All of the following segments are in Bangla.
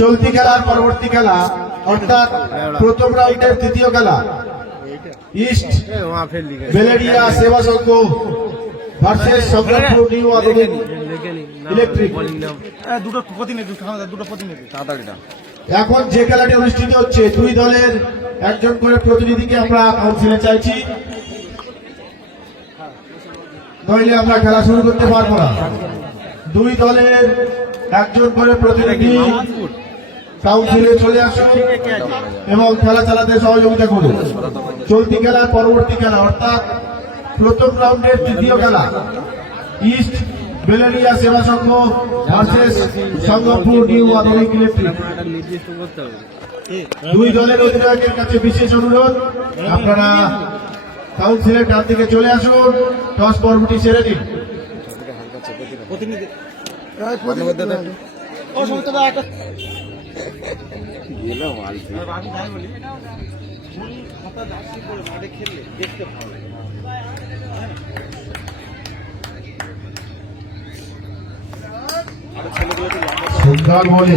চলতি খেলার পরবর্তী খেলা অর্থাৎ প্রথম রাউন্ডের তৃতীয় খেলা ইস্ট বেলেডিয়া সেবা সংঘ ভার্সেস সংগ্রামপুর নিউ আধুনিক ইলেকট্রিক। এখন যে খেলাটি অনুষ্ঠিত হচ্ছে দুই দলের একজন করে প্রতিনিধিকে আমরা কাউন্সিলে চাইছি, নইলে আমরা খেলা শুরু করতে পারবো না। দুই দলের একজন করে প্রতিনিধি কাউন্সিলে চলে আসুন এবং খেলা চালাতে সহযোগিতা করুন। চলতি খেলার পরবর্তী খেলা অর্থাৎ প্রথম রাউন্ডের তৃতীয় খেলা ইস্ট বেলেডিয়া সেবা সংঘ ভার্সেস সংগ্রামপুর নিউ আধুনিক ইলেকট্রিক। দুই দলের অধিনায়কের কাছে বিশেষ অনুরোধ, আপনারা কাউন্সিলের ডান দিকে চলে আসুন, টস পর্বটি সেরে দিন। সুন্দর বলে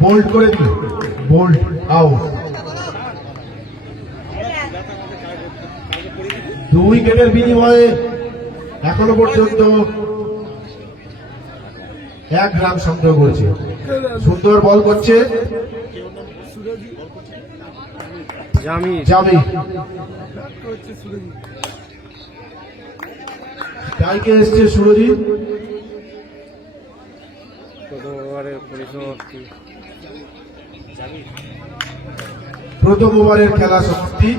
বোল্ড করে দিল, বোল্ড আউট। 2 উইকেটের বিনিময়ে এখনো পর্যন্ত 1 রান সংগ্রহ করেছে। সুন্দর বল করছে জামি, টাইকে এসছে সুরজিৎ। প্রথম ওভারের খেলা সমাপ্তি।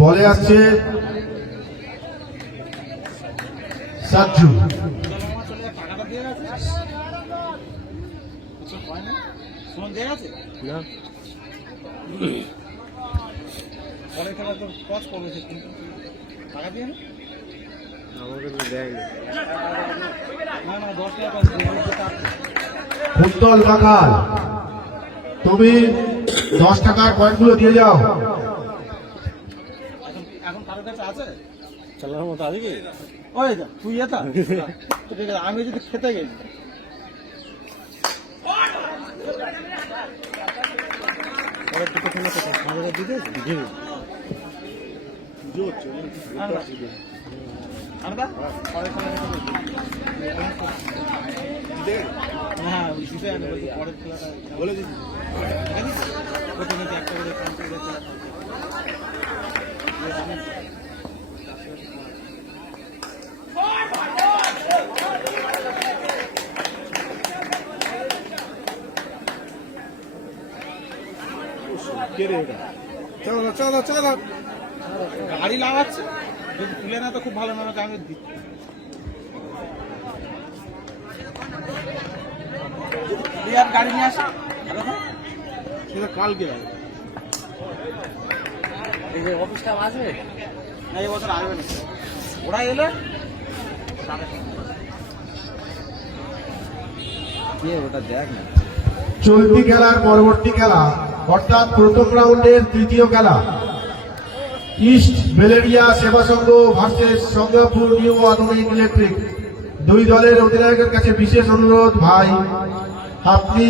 বলে আসছে সাজ্জু। কুন্তল বাকাল, তুমি 10 টাকার কয়েনগুলো দিয়ে যাও। এখন কারোর কাছে আছে চালানোর মতো আছে কি? ওই তুই এটা আমি যদি খেতে গেছি বলে দিচ্ছি একটা করে চলো চলো চলো, গাড়ি লাগাচ্ছে যদি তুলে না তো খুব ভালো নামে আমি গাড়ি নিয়ে আসে সেটা কালকে অফিসটা আসবে না, এই বছর আসবে না, ওরা এলে ওটা দেখ না। চলতি খেলার পরবর্তী খেলা অর্থাৎ প্রথম রাউন্ডের তৃতীয় খেলা ইস্ট বেলেডিয়া সেবা সংঘ ভার্সেস সংগ্রামপুর নিউ আধুনিক ইলেকট্রিক। দুই দলের অধিনায়কের কাছে বিশেষ অনুরোধ, ভাই আপনি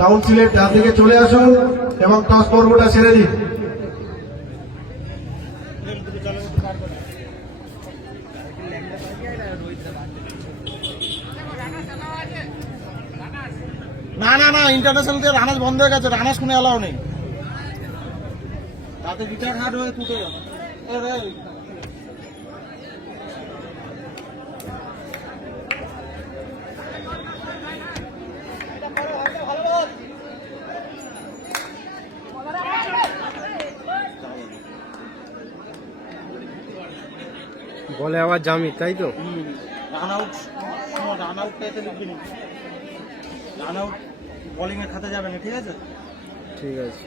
কাউন্সিলের ডান দিকে চলে আসুন এবং টস পর্বটা সেরে দিন। না না না, ইন্টারন্যাশনাল দিয়ে রানাস বন্ধ হয়ে গেছে, রানাস কোনো এলাও নেই, তাতে বিচার হাট হয়ে টুটে যাবে। বলে আবার জামি, তাই তো? রান আউট, রান আউটটা এতে লিখবি না, রান আউট বোলিং এর খাতে যাবে না, ঠিক আছে? ঠিক আছে।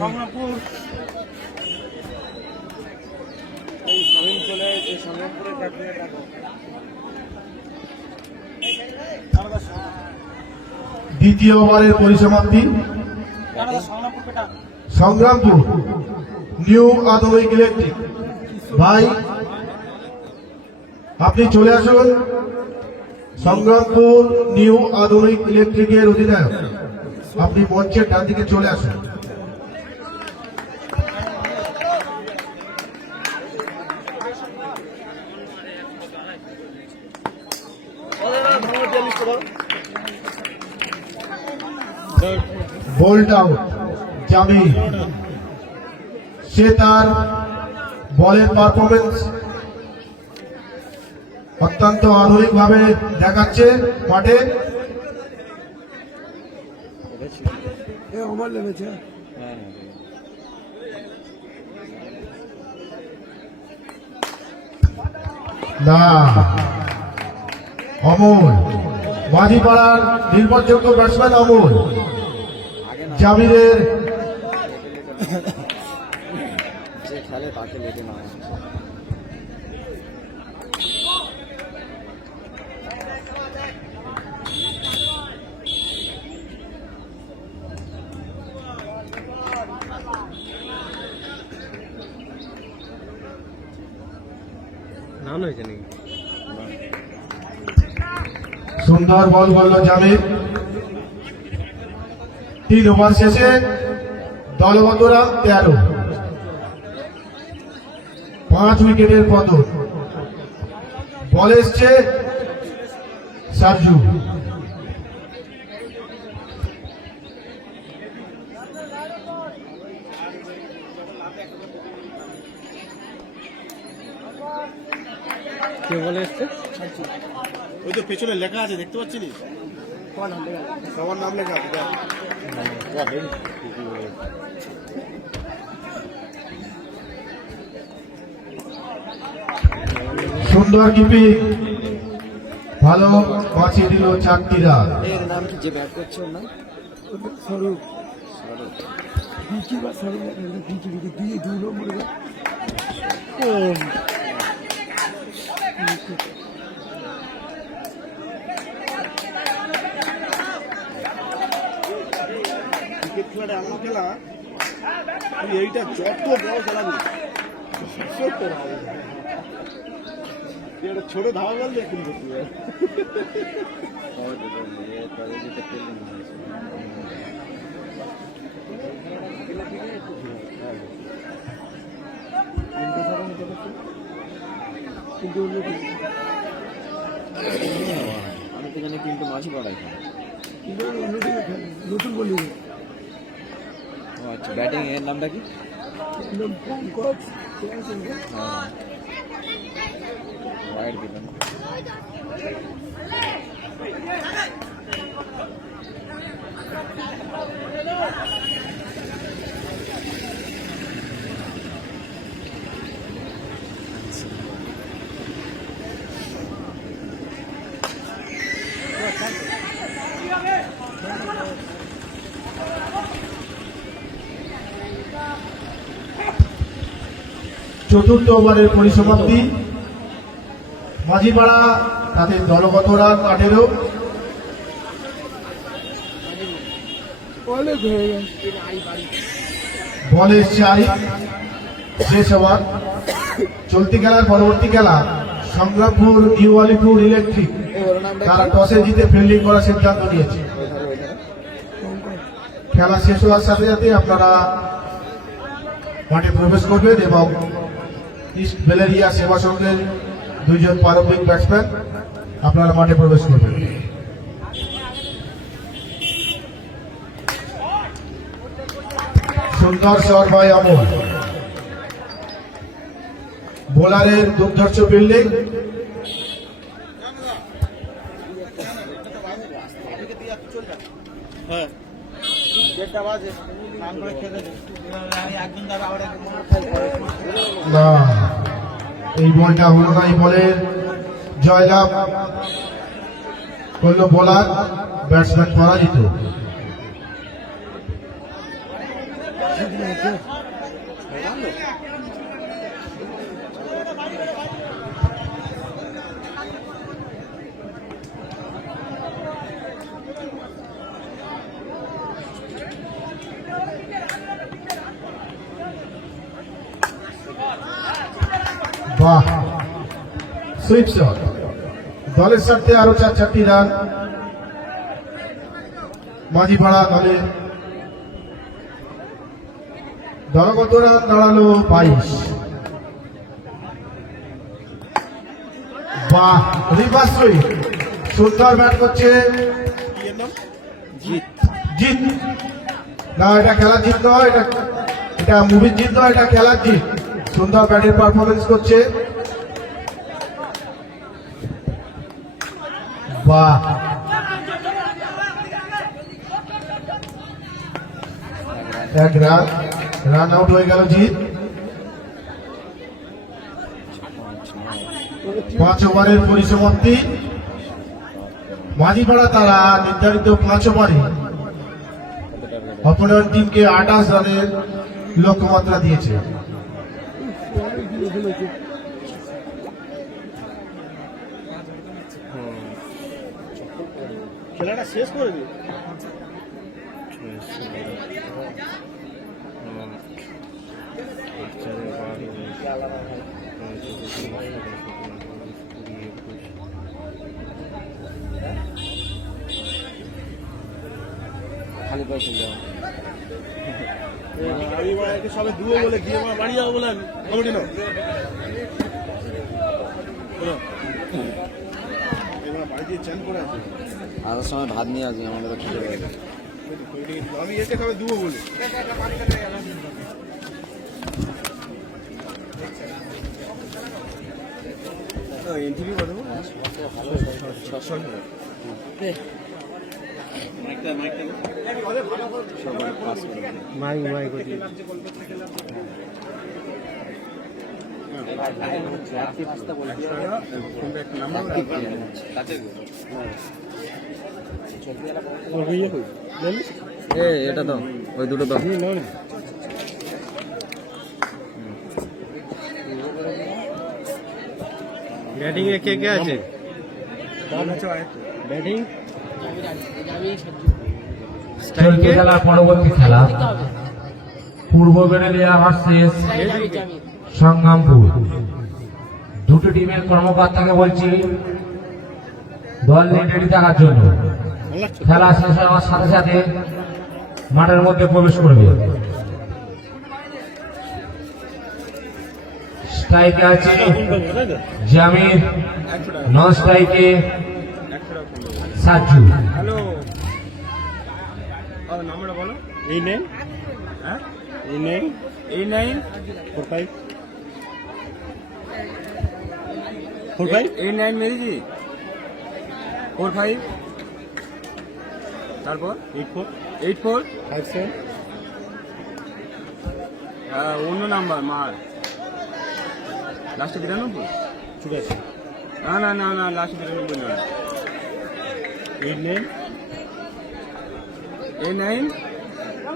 সংগ্রামপুর চলে এসেছে, সংগ্রামপুরে দ্বিতীয় ওভারের পরিসমাপ্তি। সংগ্রামপুর নিউ আধুনিক ইলেকট্রিক। ভাই আপনি চলে আসুন সংগ্রামপুর নিউ আধুনিক ইলেকট্রিকের অধিনায়ক। আপনি মঞ্চের ডান দিকে চলে আসুন। বোল্ড আউট জামি, সে তার বলের পারফরমেন্স অত্যন্ত আধুনিক ভাবে দেখাচ্ছে মাঠে। না, অমল মাঝিপাড়ার নির্ভরযোগ্য ব্যাটসম্যান অমল জামিরের যে খেলে তাকে লেগে না রান হয়েছে নাকি? সুন্দর বল করল জামির। 3 ওভার শেষে দলগত রান 13, 5 উইকেটের পতন। বল এসছে সারজু। কে বলে এসছে? ওই তো পেছনে লেখা আছে, দেখতে পাচ্ছিস? সবার নাম লেখা আছে। সুন্দর কিপিং, ভালো বাঁচিয়ে দিল 4টি রান। এর নাম কি যে ব্যাট করছে ওর নাম? ক্রিকেট খেলাটা এমন খেলা, তুই এইটা যত বড় চালাবি এটা ছোট ধাওয়া বল দিয়ে কিন্তু আমি তো জানি কিন্তু মাঝি পড়াই নতুন বলি ও আচ্ছা, ব্যাটিং এর নামটা কি? হ্যাঁ, ওয়াইড দিবেন। চতুর্থ ওভারের পরিসমাপ্তি। মাঝিপাড়া তাদের দলগত রান 18, বল এসছে আরিফ। শেষ ওভার। চলতি খেলার পরবর্তী খেলা সংগ্রামপুর নিউ আলিপুর ইলেকট্রিক, তারা টসে জিতে ফিল্ডিং করার সিদ্ধান্ত নিয়েছে। খেলা শেষ হওয়ার সাথে সাথে আপনারা মাঠে প্রবেশ করবেন এবং ইস্ট বেলেরিয়া সেবা সংঘের 2 জন প্রারম্ভিক ব্যাটসম্যান আপনারা মাঠে প্রবেশ করবেন। সুন্দর শট বাই অমল। বোলারের দুর্ধর্ষ ফিল্ডিং। হ্যাঁ যেটা বাজে নাম করে খেলে দে। একজন যাবে আবার না, এই বলটা হলো না। এই বলের জয়লাভ করলো বোলার, ব্যাটসম্যান পরাজিত। বাহ, সুইপ শট। দলের স্বার্থে আরো 4টি রান মাঝিপাড়া দলের। দলগত রান দাঁড়ালো 22। বাহ, রিভার্স সুইপ। সুন্দর ব্যাট করছে জিত। না, এটা খেলার জিত নয়, এটা মুভির জিত নয়, এটা খেলার জিত। সুন্দর ব্যাটের পারফরমেন্স করছে। বাহ, এক রান আউট হয়ে গেল জিত। 5 ওভারের পরিসমাপ্তি। মাঝিপাড়া তারা নির্ধারিত 5 ওভারে অপোনেন্ট টিমকে 28 রানের লক্ষ্যমাত্রা দিয়েছে। খেলাটা শেষ করে দিই। খালি করে চলে যাও। আমি সবাই দুয়ো বলে গিয়ে বাড়ি যাবো বলে কমিটি নাও। বাড়িতে চ্যান করে আছে। আর সময় ভাত নিয়ে আসি, আমাদের খেতে হবে। আমি এসে খাবে দুবো বলে। এন্ট্রি কত? 600 মাইক এটা তো ওই দুটো তো ব্যাটিং এ কে কে আছে? ব্যাটিং চলছে খেলা পরবর্তী খেলা পূর্ব বেরেলিয়া ভার্সেস সংগ্রামপুর। দুটো টিমের কর্মকর্তাকে বলছি দল নিয়ে রেডি থাকার জন্য। খেলা শেষ হওয়ার সাথে সাথে মাঠের মধ্যে প্রবেশ করবে। স্ট্রাইকে আছে জামির, নন স্ট্রাইকে সাজু। হ্যালো, নাম্বারটা বলো। 89 হ্যাঁ 89 45 89 মেরি জি 45 তারপর 84 57 হ্যাঁ অন্য নাম্বার মার লাস্টে 92 ঠিক আছে। না লাস্টে 92 না। 89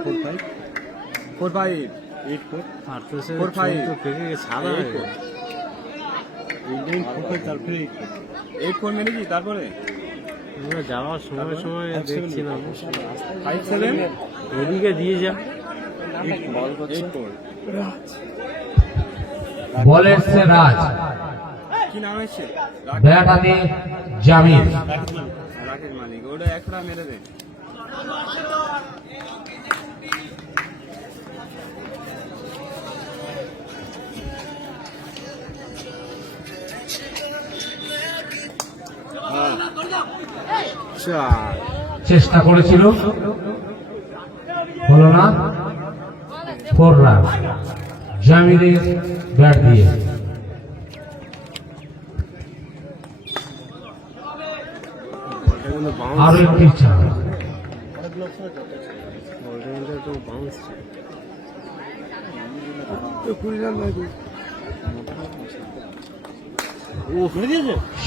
45 84 45 তো পেকে সাদা হয়ে গেছে। 84 মেরে কি তারপরে আমরা যাওয়ার সময় সময় দেখছিলাম 57 এদিকে দিয়ে যা। বল এসছে রাজ, কি নাম এসছে? ব্যাট হাতে জামির। রাকেশ মালিক। ওটা একটা মেরে দে। চেষ্টা করেছিল, হলো না। 4 রান জামিরের ব্যাট দিয়ে। আরো একটি চার। তো বাউন্স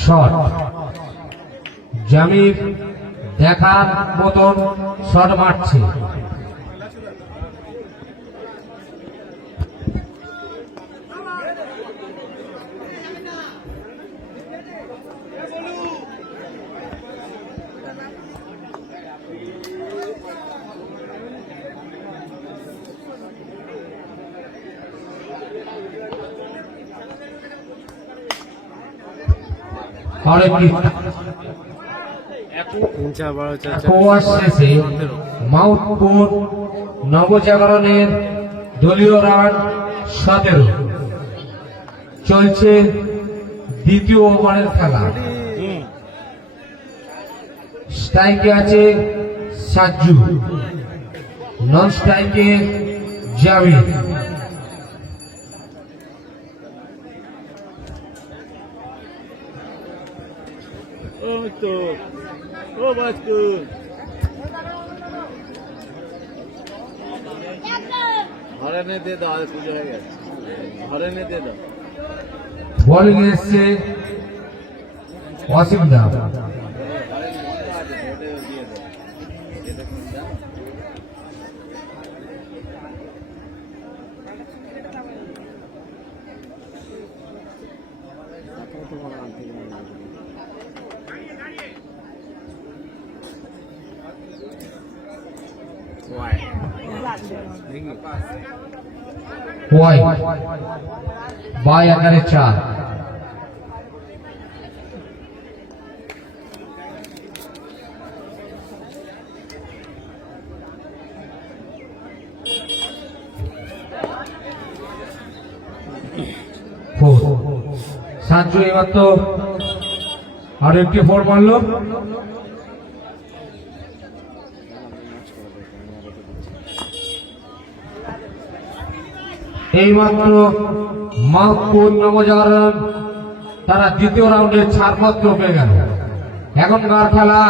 শট জামির দেখার মতন শট মারছে। আরেকটি তিন চার 12 4 উপহার শেষে মাউথপুর নবজাগরণের দলীয় রান 17। চলছে দ্বিতীয় ওভারের খেলা। স্ট্রাইকে আছে সাজ্জু, নন স্ট্রাইকে জামিল। ও তো ও বাচ্চু হরেনে দে দাও, পুজো হয়ে গেছে। হরেনে দে দাও। বোলিং এসছে অসীমদা। ওয়াই বাই আকারে 4। সাঞ্জু এবার তো আরো একটি 4 মারল। এইমাত্র মাহপুর নবজাগরণ তারা দ্বিতীয় রাউন্ডে ছাড়পত্র পেয়ে গেল। এখনকার খেলা